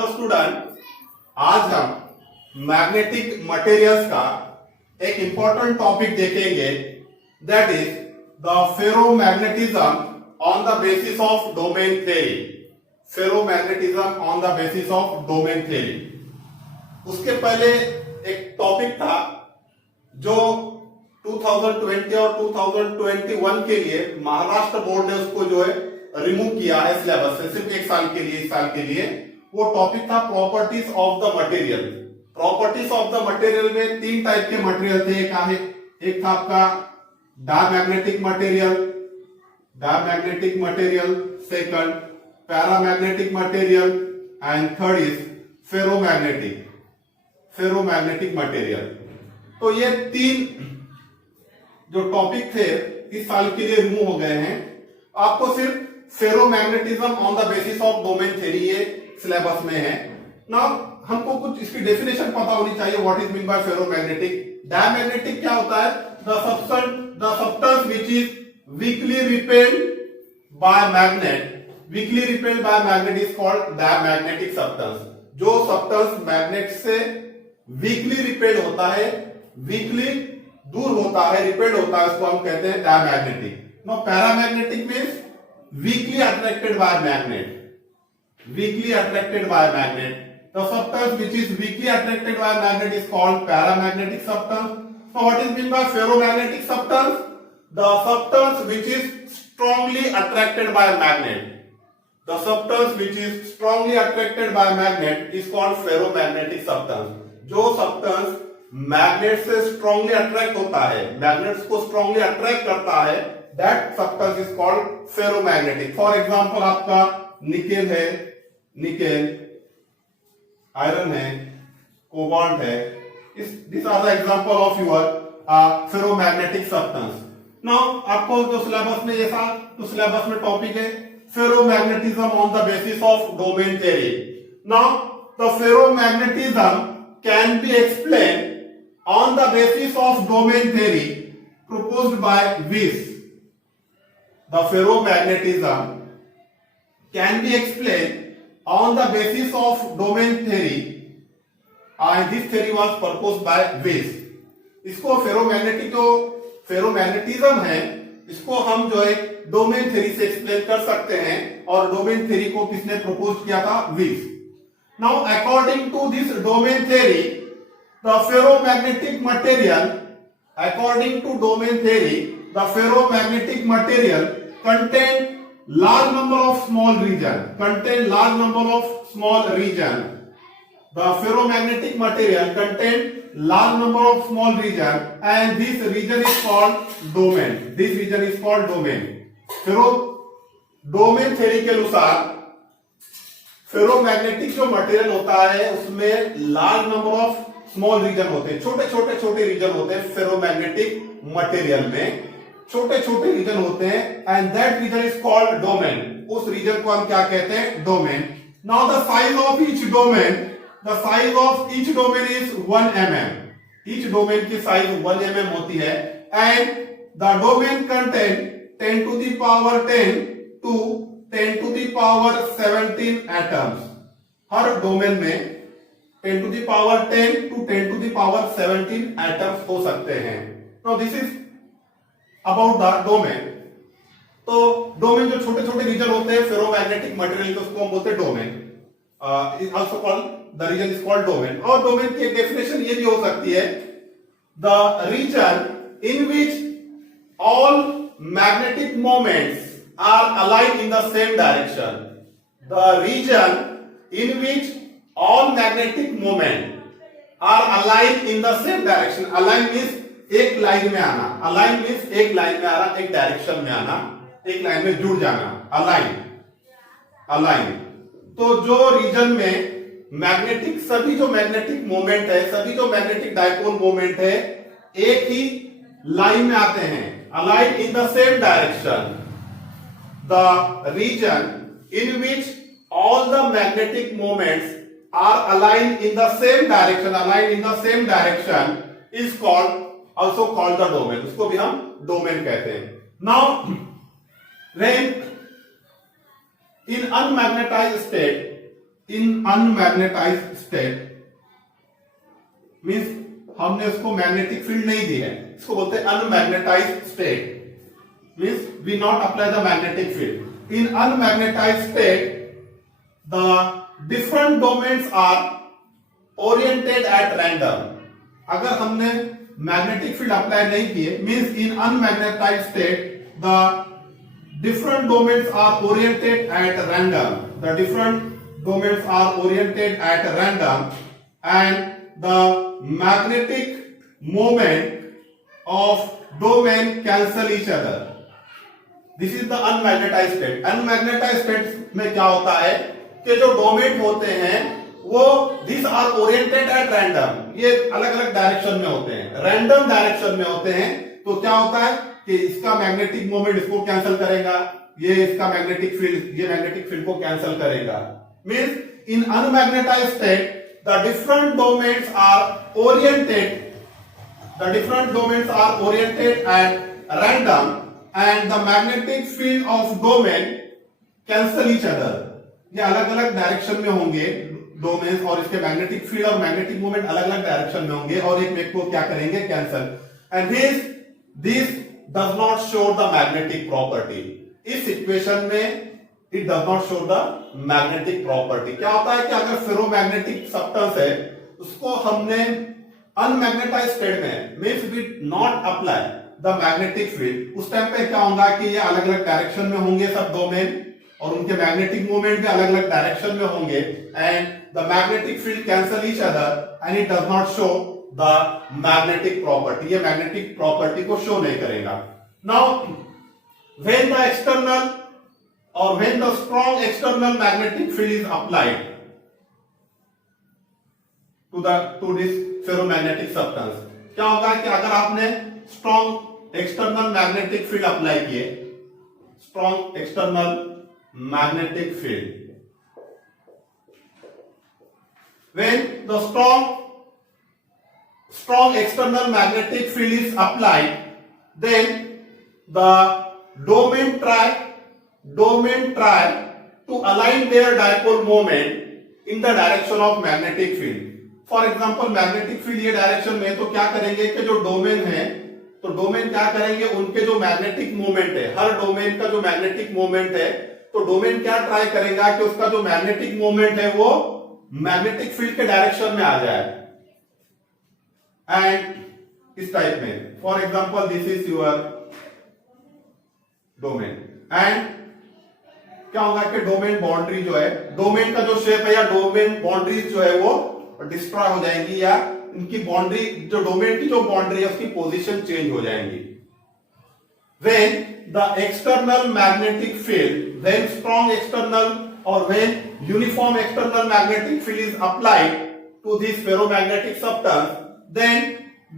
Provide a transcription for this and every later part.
Hello student, आज हम magnetic materials का एक इंपॉर्टेंट टॉपिक देखेंगे, that is the ferromagnetism on the basis of domain theory. Ferromagnetism on the basis of domain theory. उसके पहले एक टॉपिक था जो 2020 और 2021 के लिए महाराष्ट्र बोर्ड ने उसको जो है रिमूव किया है सिलेबस से, सिर्फ एक साल के लिए, इस साल के लिए। वो टॉपिक था properties of the material. Properties of the material में तीन टाइप के मटेरियल थे। एक था आपका diamagnetic material, second paramagnetic material and third is ferromagnetic material. तो ये तीन जो टॉपिक थे इस साल के लिए रिमूव हो गए हैं। आपको सिर्फ ferromagnetism on the basis of domain theory ये सिलेबस में है ना। हमको कुछ इसकी डेफिनेशन पता होनी चाहिए, what is mean by ferromagnetic. Diamagnetic क्या होता है? The substance which is weekly repelled by magnet is called diamagnetic substance. जो सब्सटेंस मैग्नेट से वीकली रिपेल्ड होता है, वीकली दूर होता है, रिपेल्ड होता है, उसको हम कहते हैं diamagnetic. No paramagnetic means weakly attracted by magnet. The substance which is weakly attracted by magnet is called paramagnetic substance. So what is meant by ferromagnetic substance? The substance which is strongly attracted by magnet. The substance which is strongly attracted by magnet is called ferromagnetic substance. जो substance magnet से strongly attract होता है, magnets को strongly attract करता है, that substance is called ferromagnetic. For example, आपका nickel है, iron है, कोबाल्ट है। These are the example of your ferromagnetic substance. Now आपको जो सिलेबस में ये था, तो सिलेबस में टॉपिक है ferromagnetism on the basis of domain theory. Now the ferromagnetism can be explained on the basis of domain theory proposed by Weiss. The ferromagnetism can be explained on the basis of domain theory, and this theory was proposed by Weiss. इसको ferromagnetism है, इसको हम जो है domain theory से explain कर सकते हैं, और डोमेन थ्योरी को किसने प्रपोज किया था? Weiss. Now according to this domain theory, the ferromagnetic contain large number of small region. The ferromagnetic material contain large number of small region, and this region is called domain. Domain theory के अनुसार ferromagnetic जो material होता है उसमें large number of small region होते हैं, छोटे region होते हैं। फेरोमैग्नेटिक मटेरियल में छोटे रीजन होते हैं, and that region is called domain. उस रीजन को हम क्या कहते हैं? Domain. Now the size of each domain is 1 mm। Each domain की साइज 1 mm होती है, and the domain contain 10 to the power 10 to 10 to the power 17 atoms. Her domain में 10 to the power 10 to 10 to the power 17 atoms हो सकते हैं। Now this is about the domain. तो domain जो छोटे region होते हैं फेरोमैग्नेटिक मटेरियल के, उसको हम बोलते हैं domain. Is also called the region is called domain. और डोमेन की एक डेफिनेशन ये भी हो सकती है, the region in which all magnetic moments are aligned in the same direction. The region in which all magnetic moment are aligned in the same direction. Align means एक line में आना, एक डायरेक्शन में आना, एक लाइन में जुड़ जाना। अलाइन। तो जो रीजन में सभी जो मैग्नेटिक मोमेंट है, सभी जो मैग्नेटिक डाइपोल मोमेंट है, एक ही लाइन में आते हैं, align in the same direction. The region in which all the magnetic moments are aligned in the same direction is also called the domain. उसको भी हम डोमेन कहते हैं। Now when in unmagnetized state in unmagnetized state, means हमने उसको magnetic field नहीं दी है, इसको बोलते हैं unmagnetized state, means we not apply the magnetic field. In unmagnetized state the different domains are oriented at random. अगर हमने मैग्नेटिक फील्ड अप्लाई नहीं किए, means in unmagnetized state the different domains are oriented at random. The different domains are oriented at random, and the magnetic moment of domain cancel each other. This is the unmagnetized state. Unmagnetized state में क्या होता है कि जो domain होते हैं वो these are oriented at random. ये अलग अलग डायरेक्शन में होते हैं, रैंडम डायरेक्शन में होते हैं। तो क्या होता है कि इसका मैग्नेटिक मोमेंट इसको कैंसिल करेगा, ये इसका मैग्नेटिक फील्ड ये मैग्नेटिक फील्ड को कैंसिल करेगा। Means in unmagnetized state the different domains are oriented at random and the magnetic field of domain cancel each other. ये अलग अलग डायरेक्शन में होंगे डोमेन्स, और इसके मैग्नेटिक फील्ड और मैग्नेटिक मोमेंट अलग अलग डायरेक्शन में होंगे, और एक में को क्या करेंगे, cancel. And this does not show the magnetic property. इस इक्वेशन में it does not show the magnetic property. क्या होता है कि अगर फेरोमैग्नेटिक सब्सटेंस है उसको हमने अनमैग्नेटाइज्ड स्टेट में, means we not apply the magnetic field, उस टाइम पे क्या होगा कि ये अलग अलग डायरेक्शन में होंगे सब डोमेन, और उनके मैग्नेटिक मूवमेंट भी अलग अलग डायरेक्शन में होंगे, and the magnetic field cancel each other and it does not show the magnetic property. ये मैग्नेटिक प्रॉपर्टी को शो नहीं करेगा। नाउ व्हेन द एक्सटर्नल और when the strong external magnetic field is applied to this ferromagnetic substance, क्या होगा कि अगर आपने strong external magnetic field apply किए, strong external magnetic field, when the strong external magnetic field is applied, then the domain try to align their dipole moment in the direction of magnetic field. For example, magnetic field ये direction में, तो क्या करेंगे कि जो domain है, तो domain क्या करेंगे, उनके जो मैग्नेटिक मोमेंट है, हर डोमेन का जो मैग्नेटिक मोमेंट है, तो डोमेन क्या ट्राई करेगा कि उसका जो मैग्नेटिक मोमेंट है वो मैग्नेटिक फील्ड के डायरेक्शन में आ जाए। एंड इस टाइप में, for example this is your domain, and क्या होगा कि डोमेन बाउंड्री जो है, डोमेन का जो शेप है या डोमेन बाउंड्रीज जो है वो डिस्ट्रॉय हो जाएंगी, या इनकी बाउंड्री जो डोमेन की जो बाउंड्री है उसकी पोजीशन चेंज हो जाएंगी। When the external magnetic field, when strong external और when uniform external magnetic field is applied to this ferromagnetic substance, then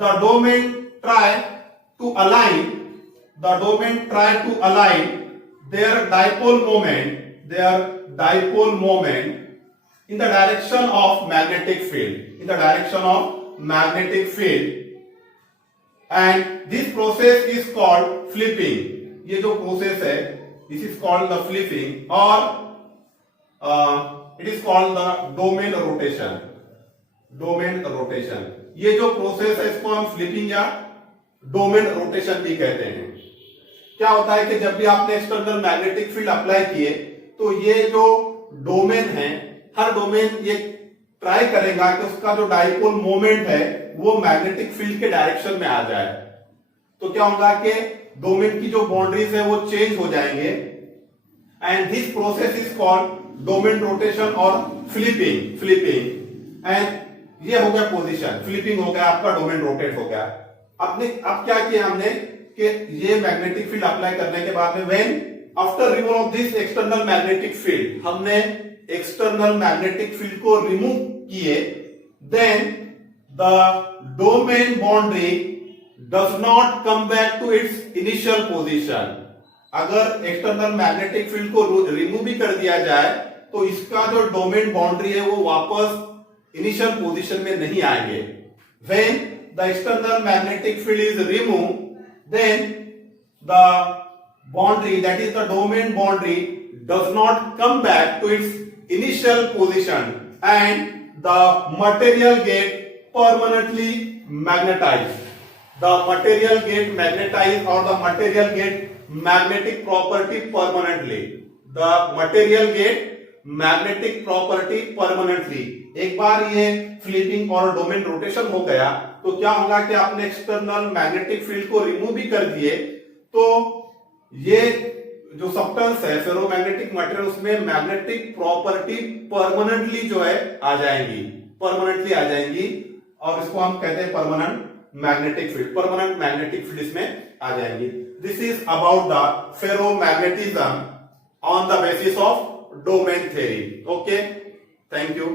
the domain try to align their dipole moment in the direction of magnetic field, and this process is called flipping. ये जो process है, this is called the flipping, or it is called the domain rotation. ये जो process है इसको हम flipping या domain rotation भी कहते हैं। क्या होता है कि जब भी आपने एक्सटर्नल मैग्नेटिक फील्ड अप्लाई किए, तो ये जो डोमेन है, हर डोमेन ये ट्राई करेगा कि उसका जो डाइपोल मोमेंट है वो मैग्नेटिक फील्ड के डायरेक्शन में आ जाए। तो क्या होगा कि डोमेन की जो बाउंड्रीज है वो चेंज हो जाएंगे, and this process is called domain rotation और फ्लिपिंग। एंड ये हो गया पोजीशन, फ्लिपिंग हो गया, आपका डोमेन रोटेट हो गया। अब क्या किया हमने कि ये मैग्नेटिक फील्ड अप्लाई करने के बाद में, when after remove of this external magnetic field, हमने एक्सटर्नल मैग्नेटिक फील्ड को रिमूव किए, then the domain boundary does not come back to its initial position. अगर एक्सटर्नल मैग्नेटिक फील्ड को रिमूव भी कर दिया जाए तो इसका जो डोमेन बाउंड्री है वो वापस इनिशियल पोजीशन में नहीं आएंगे। When the external magnetic field is removed, then the boundary, that is the domain boundary, does not come back to its initial position and the material get permanently magnetized. The material get magnetized or the material get magnetic property permanently. The material get magnetic property permanently. एक बार ये flipping और domain rotation हो गया तो क्या होगा कि आपने एक्सटर्नल मैग्नेटिक फील्ड को रिमूव भी कर दिए तो ये जो सब्सटेंस है फेरोमैग्नेटिक मटेरियल उसमें मैग्नेटिक प्रॉपर्टी परमानेंटली जो है आ जाएंगी, परमानेंटली आ जाएंगी और इसको हम कहते हैं permanent magnetic field. Permanent magnetic field इसमें आ जाएंगी. This is about the ferromagnetism on the basis of domain theory. Okay, thank you.